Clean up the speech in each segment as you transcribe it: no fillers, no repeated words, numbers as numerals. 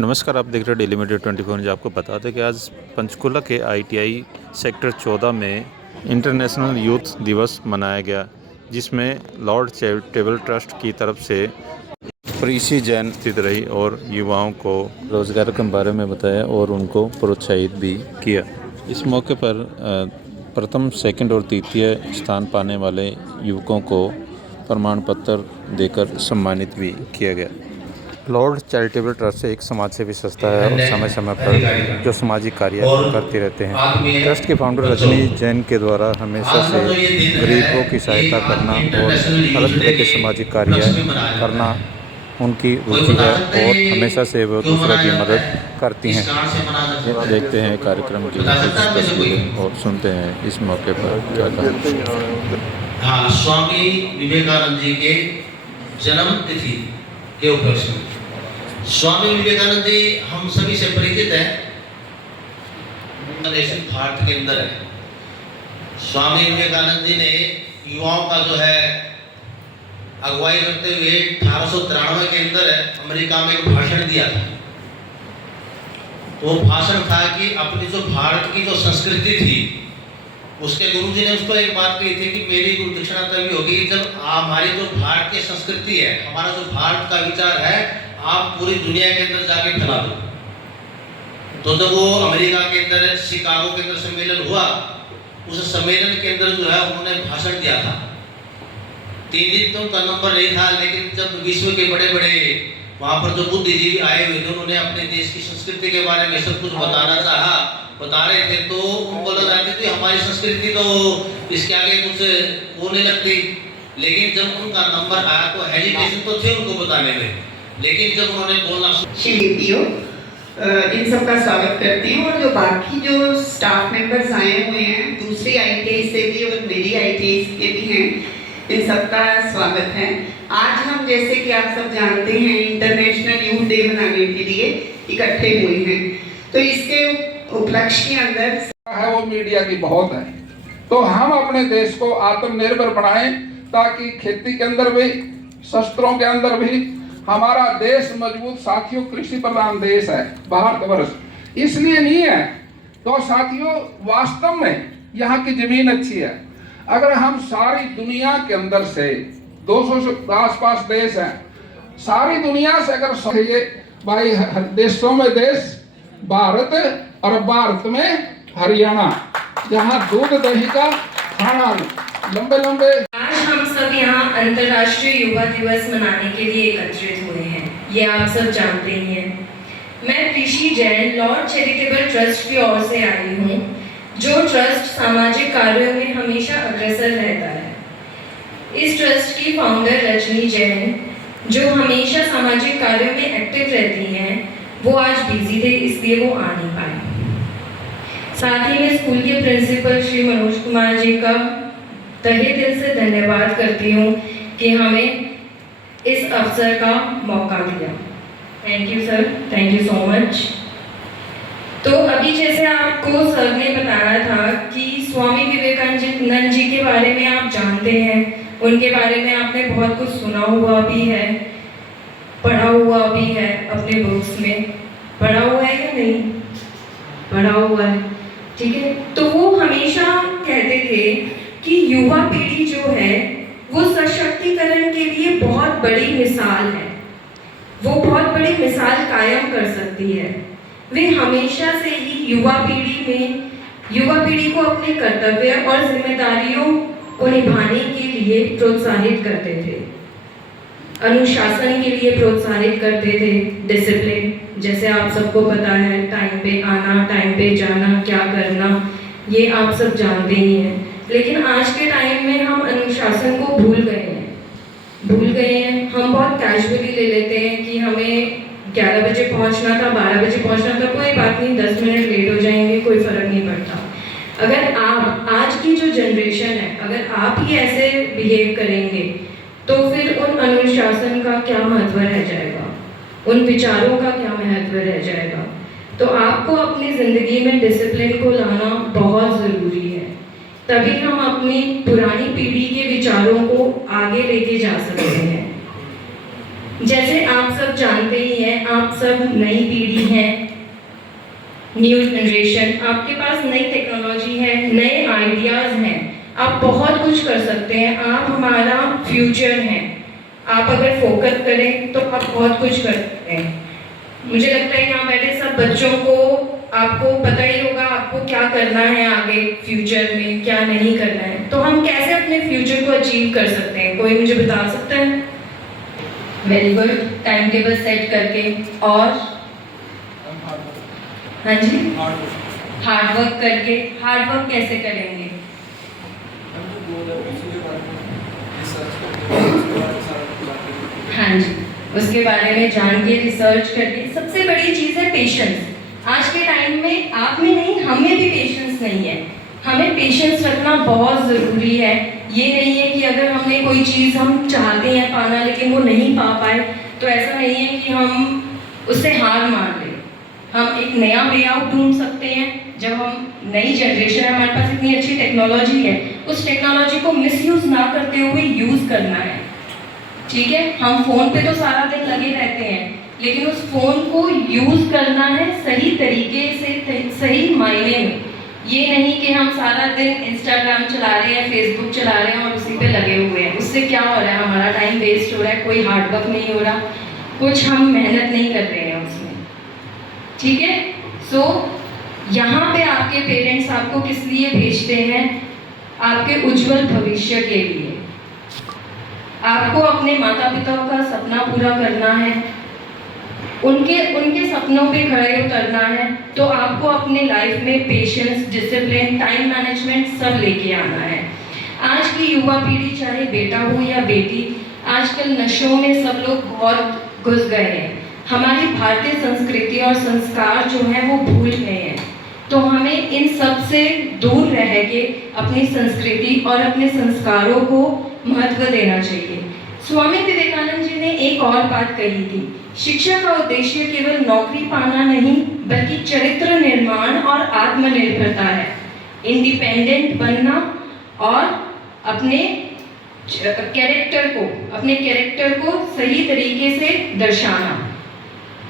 नमस्कार, आप देख रहे हो डेली मीडिया 24 न्यूज़। आपको बता दें कि आज पंचकुला के आईटीआई सेक्टर 14 में इंटरनेशनल यूथ दिवस मनाया गया, जिसमें लॉर्ड चैरिटेबल ट्रस्ट की तरफ से प्रीसी जैन स्थित रही और युवाओं को रोजगार के बारे में बताया और उनको प्रोत्साहित भी किया। इस मौके पर प्रथम, सेकंड और तृतीय स्थान पाने वाले युवकों को प्रमाण पत्र देकर सम्मानित भी किया गया। लॉर्ड चैरिटेबल ट्रस्ट एक समाजसेवी संस्था है और समय समय पर जो सामाजिक कार्य करते रहते हैं। ट्रस्ट के फाउंडर रजनी जैन के द्वारा हमेशा से गरीबों की सहायता करना और अलग तरह के सामाजिक कार्य करना उनकी रुचि है और हमेशा से वो दूसरों की मदद करती हैं। देखते हैं कार्यक्रम की कुछ तस्वीरें और सुनते हैं इस मौके पर क्या कहा। स्वामी विवेकानंद जी के जन्म तिथि के उपलक्ष्य में स्वामी विवेकानंद जी हम सभी से परिचित हैं, भारत के अंदर है। स्वामी विवेकानंद जी ने युवाओं का जो है अगुवाई करते हुए 1893 के अंदर अमेरिका में एक भाषण दिया था। वो भाषण था कि अपनी जो भारत की जो संस्कृति थी, उसके गुरु जी ने उसको एक बात कही थी कि मेरी गुरु दक्षिणा तभी होगी जब हमारी जो भारत की संस्कृति है, हमारा जो भारत का विचार है, आप पूरी दुनिया के अंदर जाके फैला दो। तो जब वो अमेरिका के अंदर शिकागो के अंदर सम्मेलन हुआ, उस सम्मेलन के अंदर जो है उन्होंने भाषण दिया था। 3 दिन तो उनका नंबर नहीं था, लेकिन जब विश्व के बड़े बड़े वहाँ पर जो बुद्धिजीवी आए हुए थे, उन्होंने अपने देश की संस्कृति के बारे में सब कुछ बता रहे थे, तो उनको लगा कि हमारी संस्कृति तो इसके आगे कुछ वो नहीं लगती। लेकिन जब उनका नंबर आया तो हेजिटेशन तो थे उनको बताने में, लेकिन जब उन्होंने बोलना इन सब का स्वागत करती हूँ। और जो बाकी जो स्टाफ मेंबर्स आए हुए हैं दूसरी आईटीआई से भी और मेरी आईटीआई के भी हैं, इन सबका स्वागत है। आज हम जैसे कि आप सब जानते हैं इंटरनेशनल यूथ डे मनाने के लिए इकट्ठे हुए हैं, तो इसके उपलक्ष्य के अंदर है वो मीडिया की बहुत है। तो हम अपने देश को आत्मनिर्भर बनाएं ताकि खेती के अंदर भी, शस्त्रों के अंदर भी हमारा देश मजबूत। साथियों, कृषि प्रधान देश है भारतवर्ष, इसलिए नहीं है। तो साथियों, वास्तव में यहाँ की जमीन अच्छी है। अगर हम सारी दुनिया के अंदर से 200 के आसपास देश हैं, सारी दुनिया से अगर ये भाई देशों में देश भारत और भारत में हरियाणा, जहाँ दूध दही का खाना लंबे लंबे। आज हम सब यहाँ अंतर्राष्ट्रीय युवा दिवस मनाने के लिए एकत्रित हुए हैं, ये आप सब जानते ही हैं। मैं प्रीसी जैन लॉर्ड चैरिटेबल ट्रस्ट की ओर से आई हूँ, जो ट्रस्ट सामाजिक कार्यों में हमेशा अग्रसर रहता है। इस ट्रस्ट की फाउंडर रजनी जैन, जो हमेशा सामाजिक कार्यों में एक्टिव रहती हैं, वो आज बिजी थे, इसलिए वो आ नहीं पाए। साथ ही मैं स्कूल के प्रिंसिपल श्री मनोज कुमार जी का तहे दिल से धन्यवाद करती हूँ कि हमें इस अवसर का मौका दिया। Thank you sir, thank you so much. तो अभी जैसे आपको सर ने बताया था कि स्वामी विवेकानंद जी के बारे में आप जानते हैं, उनके बारे में आपने बहुत कुछ सुना हुआ भी है, पढ़ा हुआ भी है, अपने बुक्स में पढ़ा हुआ है या नहीं पढ़ा हुआ है, ठीक है। तो वो हमेशा कहते थे कि युवा पीढ़ी जो है वो सशक्तिकरण के लिए बहुत बड़ी मिसाल है, वो बहुत बड़ी मिसाल कायम कर सकती है। वे हमेशा से ही युवा पीढ़ी को अपने कर्तव्य और जिम्मेदारियों को निभाने के लिए प्रोत्साहित करते थे, अनुशासन के लिए प्रोत्साहित करते थे, डिसिप्लिन, जैसे आप सबको पता है, टाइम पे आना, टाइम पे जाना, क्या करना, ये आप सब जानते ही हैं। लेकिन आज के टाइम में हम अनुशासन को भूल गए हैं। हम बहुत कैजुअली ले लेते हैं कि हमें 11 बजे पहुंचना था, 12 बजे पहुंचना था, कोई बात नहीं, 10 मिनट लेट हो जाएंगे, कोई फर्क नहीं पड़ता। अगर आप आज की जो जनरेशन है, अगर आप ही ऐसे बिहेव करेंगे तो फिर उन अनुशासन का क्या महत्व रह जाएगा, उन विचारों का क्या महत्व रह जाएगा। तो आपको अपनी ज़िंदगी में डिसिप्लिन को लाना बहुत ज़रूरी है, तभी हम अपनी पुरानी पीढ़ी के विचारों को आगे लेके जा सकते हैं। जैसे आप सब सब जानते ही हैं, आप सब नई पीढ़ी हैं, न्यू जनरेशन, आपके पास नई टेक्नोलॉजी है, नए आइडियाज़ हैं, आप बहुत कुछ कर सकते हैं, आप हमारा फ्यूचर हैं। आप अगर फोकस करें तो आप बहुत कुछ कर सकते हैं। मुझे लगता है यहाँ बैठे सब बच्चों को, आपको पता ही होगा आपको क्या करना है आगे फ्यूचर में, क्या नहीं करना है। तो हम कैसे अपने फ्यूचर को अचीव कर सकते हैं, कोई मुझे बता सकता है? Very good, time table set करके। और हाँ जी, हार्ड वर्क करके। हार्ड वर्क कैसे करेंगे? हाँ जी, उसके बारे में जान के रिसर्च करके। सबसे बड़ी चीज़ है पेशेंस। आज के टाइम में आप में नहीं, हमें भी पेशेंस नहीं है। हमें पेशेंस रखना बहुत ज़रूरी है। ये नहीं है कि अगर हमने कोई चीज़ हम चाहते हैं पाना लेकिन वो नहीं पा पाए, तो ऐसा नहीं है कि हम उससे हार मान लें। हम एक नया वे आउट ढूंढ सकते हैं। जब हम नई जनरेशन है, हमारे पास इतनी अच्छी टेक्नोलॉजी है, उस टेक्नोलॉजी को मिसयूज़ ना करते हुए यूज़ करना है। ठीक है, हम फ़ोन पे तो सारा दिन लगे रहते हैं, लेकिन उस फ़ोन को यूज़ करना है सही तरीके से, सही मायने में। ये नहीं कि हम सारा दिन इंस्टाग्राम चला रहे हैं, फेसबुक चला रहे हैं और उसी पे लगे हुए हैं। उससे क्या हो रहा है? हमारा टाइम वेस्ट हो रहा है, कोई हार्ड वर्क नहीं हो रहा, कुछ हम मेहनत नहीं कर रहे हैं उसमें। ठीक है, सो यहाँ पे आपके पेरेंट्स आपको किस लिए भेजते हैं? आपके उज्जवल भविष्य के लिए। आपको अपने माता पिता का सपना पूरा करना है, उनके सपनों पे खड़े उतरना है, तो आपको अपने लाइफ में पेशेंस, डिसिप्लिन, टाइम मैनेजमेंट सब लेके आना है। आज की युवा पीढ़ी, चाहे बेटा हो या बेटी, आजकल नशों में सब लोग बहुत घुस गए हैं। हमारी भारतीय संस्कृति और संस्कार जो है वो भूल गए हैं। तो हमें इन सब से दूर रह के अपनी संस्कृति और अपने संस्कारों को महत्व देना चाहिए। स्वामी विवेकानंद जी ने एक और बात कही थी, शिक्षा का उद्देश्य केवल नौकरी पाना नहीं, बल्कि चरित्र निर्माण और आत्मनिर्भरता है। इंडिपेंडेंट बनना और अपने कैरेक्टर को सही तरीके से दर्शाना।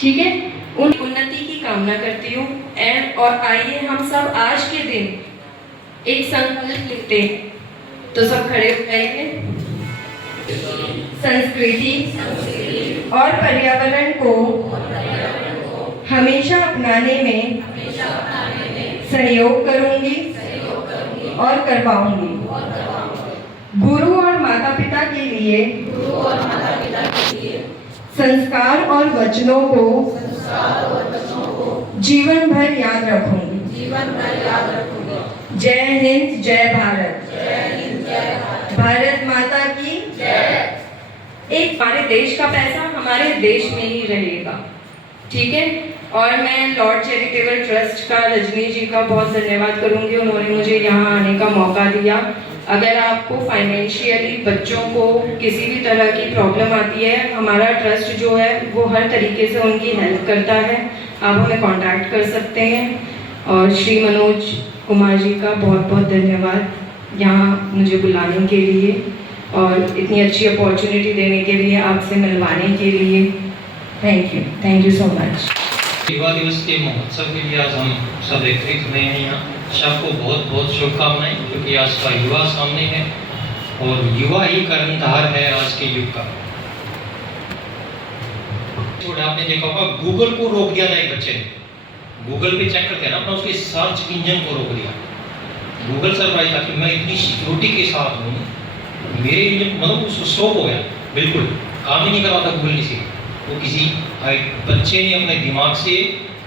ठीक है, उन्नति की कामना करती हूँ। और आइए हम सब आज के दिन एक संकल्प लेते हैं। तो सब खड़े हो जाइए। संस्कृति और पर्यावरण को हमेशा अपनाने में सहयोग करूंगी और करवाऊंगी। गुरु और माता पिता के लिए संस्कार और वचनों को जीवन भर याद रखूंगी। जय हिंद, जय भारत। भारत माता की जय। एक हमारे देश का पैसा हमारे देश में ही रहेगा। ठीक है, और मैं लॉर्ड चैरिटेबल ट्रस्ट का, रजनी जी का बहुत धन्यवाद करूंगी, उन्होंने मुझे यहाँ आने का मौका दिया। अगर आपको फाइनेंशियली बच्चों को किसी भी तरह की प्रॉब्लम आती है, हमारा ट्रस्ट जो है वो हर तरीके से उनकी हेल्प करता है। आप हमें कांटेक्ट कर सकते हैं। और श्री मनोज कुमार जी का बहुत बहुत धन्यवाद यहाँ मुझे बुलाने के लिए और इतनी अच्छी अपॉर्चुनिटी देने के लिए, आपसे मिलवाने के लिए। Thank you so much. युवा दिवस के महोत्सव के लिए आज हम सब एकत्रित हुए हैं यहाँ। सबको बहुत बहुत शुभकामनाएं, क्योंकि आज का युवा सामने है और युवा ही कर्णधार है आज के युग का। आपने देखा होगा गूगल को रोक दिया था एक बच्चे ने, गूगल पे चेक करते हैं ना अपना, उसके सर्च इंजन को रोक दिया। गूगल सरप्राइज था कि मैं इतनी सिक्योरिटी के साथ हूँ, मेरे इंजन मतलब उसको स्टॉप हो गया, बिल्कुल काम ही नहीं कर रहा था गूगल किसी। वो किसी बच्चे ने अपने दिमाग से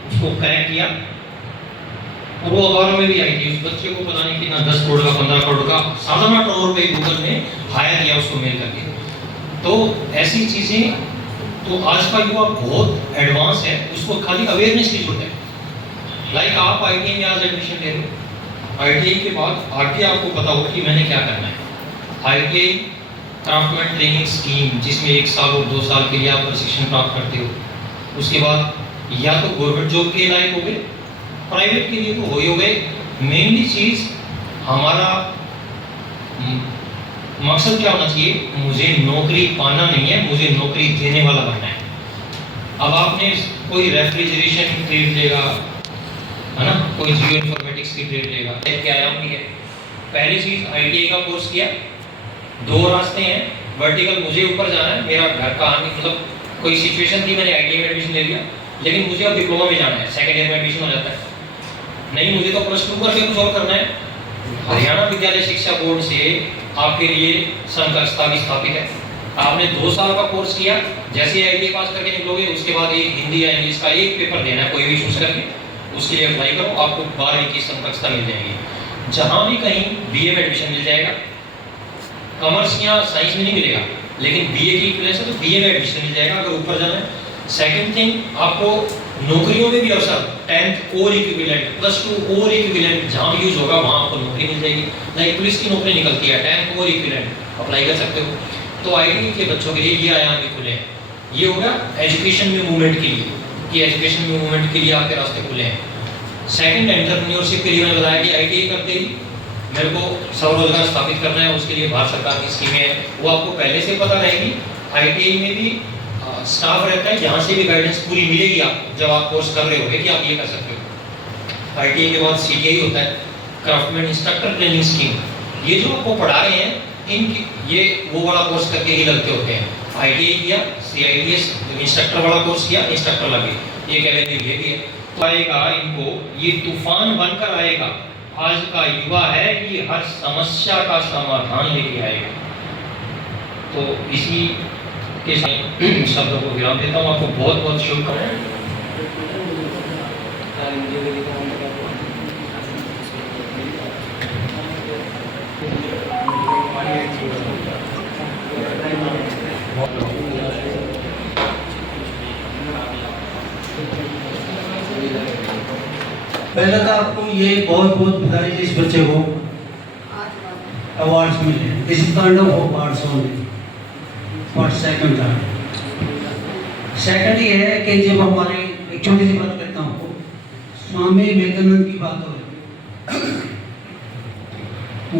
उसको कनेक्ट किया और वो अखबारों में भी आई थी। उस बच्चे को पता नहीं कितना 10 करोड़ का 15 करोड़ का सालाना टर्नओवर पे गूगल ने हायर किया उसको मेल करके। तो ऐसी चीज़ें, तो आज का युवा बहुत एडवांस है, उसको खाली अवेयरनेस की जरूरत है। लाइक आप ITI में आज एडमिशन ले रहे हो, ITI के बाद आगे आपको पता होगा कि मैंने क्या करना है। ITI क्राफ्टमैन ट्रेनिंग स्कीम, जिसमें 1 साल और 2 साल के लिए आप प्रशिक्षण प्राप्त करते हो। उसके बाद या तो गवर्नमेंट जॉब के लायक हो गए, प्राइवेट के लिए तो हो ही हो गए। मेनली चीज़ हमारा मकसद क्या होना चाहिए, मुझे नौकरी पाना नहीं है, मुझे नौकरी देने वाला बनना है। अब आपने कोई रेफ्रिजरेशन की ट्रेड लेगा, है ना, कोई जियो इन्फॉर्मेटिक्स की ट्रेड लेगा, एक आयाम भी है। पहली चीज आईटीआई का कोर्स किया, दो रास्ते हैं, वर्टिकल मुझे ऊपर जाना है, मेरा घर का आने मतलब कोई सिचुएशन थी, मैंने आईटीआई में एडमिशन ले लिया, लेकिन मुझे अब डिप्लोमा में जाना है, सेकंड ईयर में एडमिशन हो जाता है। नहीं, मुझे तो प्लस 2 करके कुछ और करना है। हरियाणा विद्यालय शिक्षा बोर्ड से आपके लिए संकल्पता भी स्थापित है। आपने 2 साल का कोर्स किया, जैसे आईटीआई पास करके निकलोगे उसके बाद एक हिंदी या इंग्लिश का एक पेपर देना है, कोई भी चूज करके उसके लिए अप्लाई करो, आपको 12वीं की संकल्पता मिल जाएगी। जहां भी कहीं बीए में एडमिशन मिल जाएगा, कॉमर्स या साइंस में नहीं मिलेगा, लेकिन बीए की प्लेस है तो बीए में एडमिशन मिल जाएगा अगर ऊपर जाना है। सेकंड थिंग, आपको नौकरियों में भी अवसर 10th और इक्विवेलेंट, प्लस 2 और इक्विवेलेंट जहां भी यूज होगा वहां आपको नौकरी मिल जाएगी। लाइक पुलिस की नौकरी निकलती है, 10th और इक्विवेलेंट अप्लाई कर सकते हो। तो आईटीआई के बच्चों के लिए ये आयाम भी खुले हैं। ये हो गया एजुकेशन में मूवमेंट के लिए, कि एजुकेशन में मूवमेंट के लिए आपके रास्ते खुले हैं। सेकंड, एंटरप्रेन्योरशिप के लिए मैंने बताया कि आईटीआई करते ही मेरे को स्वरोजगार स्थापित करना है, उसके लिए भारत सरकार की स्कीमें हैं, वो आपको पहले से पता रहेगी। आईटीआई में भी स्टाफ रहता है, जहाँ से भी गाइडेंस पूरी मिलेगी आपको जब आप कोर्स कर रहे होगे कि आप ये कर सकते हो। आईटीआई के बाद सीटीआई होता है, क्राफ्टमैन इंस्ट्रक्टर ट्रेनिंग स्कीम। ये जो आपको पढ़ा रहे हैं इनकी, ये वो वाला कोर्स करके ही लगते होते हैं। आईटीआई किया, सीआईटीएस इंस्ट्रक्टर वाला कोर्स किया, इंस्ट्रक्टर लगे, ये कैलेंडर ये भी है। तो आएगा इनको, ये तूफान बनकर आएगा। आज का युवा है, ये हर समस्या का समाधान लेके आएगा। तो इसी के शब्दों को विराम देता हूँ। आपको बहुत बहुत शुभकामनाएं। पहले तो आपको ये बहुत बहुत बधाई इस बच्चे को अवार्ड्स मिले, इस काइंड ऑफ अवार्ड्स होंगे फॉर सेकंड टाइम। सेकंड ये है कि जब हमारे, एक छोटी सी बात करता हूँ, स्वामी विवेकानंद की बात हो रही,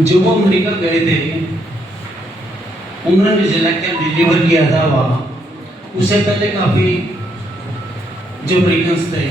जब वो अमेरिका गए थे, उन्होंने जो लेक्चर डिलीवर किया था वहाँ, उससे पहले काफ़ी जो अमेरिकन्स थे